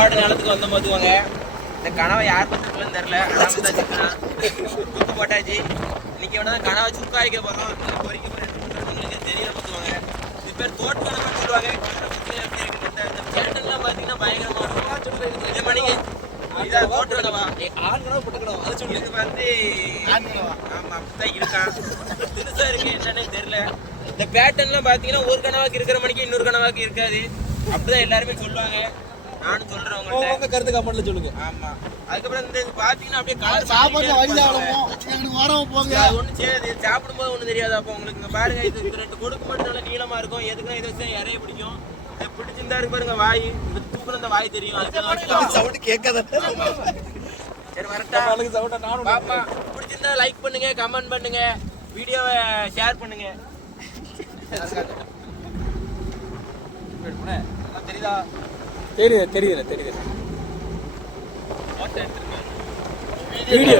தோட்ட நிலத்துக்கு வந்த பார்த்துக்கோங்க. இந்த கனவை யார் பத்திரத்துலன்னு தெரியல. குத்து போட்டாச்சு. இன்னைக்கு வேணா கனவை சுக்காய்க்க போகிறோம். பொறிக்க போகிறேன் தெரியல பார்த்துக்கோங்க. இது பேர் தோட்ட கனவை சொல்லுவாங்க. இந்த பேட்டன்லாம் பார்த்தீங்கன்னா பயங்கரமாக இருக்கும். இது மணிக்கு இதான் தோட்ட கனவா ஆண் கனவு போட்டு கனவா அதை சொல்லி இது வந்து ஆமாம் அப்படித்தான் இருக்கான். புதுசாக இருக்கு என்னன்னே தெரியல. இந்த பேட்டன்லாம் பார்த்தீங்கன்னா ஒரு கனவாக்கு இருக்கிற மணிக்கு இன்னொரு கனவாக்கு இருக்காது. அப்படிதான் எல்லாருமே சொல்லுவாங்க. நானும் சொல்றேன் உங்கள்ட்ட கருத்து கமெண்ட்ல சொல்லுங்க. ஆமா அதுக்கப்புறம் இந்த பாத்தீங்கன்னா அப்படியே கலர் சாப்பாடு வழியில வரோம் போங்க. ஒண்ணு சரி சாப்பிடும்போது ஒண்ணு தெரியாது. அப்போ உங்களுக்கு இங்க பாருங்க இது ரெண்டு கொடுக்கு மட்டும் நல்ல நீளமா இருக்கும். எதுக்குன்னா இதை வச்சு இறைய பிடிக்கும். பிடிச்சிருந்தா இருக்கு பாருங்க வாய் இந்த தூக்குல இந்த வாய் தெரியும். அதுக்கு சவுண்ட் கேட்காத. சரி வரட்டா சவுண்ட் நானும் பாப்பா. பிடிச்சிருந்தா லைக் பண்ணுங்க கமெண்ட் பண்ணுங்க வீடியோவை ஷேர் பண்ணுங்க. தெரியுதா? தெரியுது வீடியோ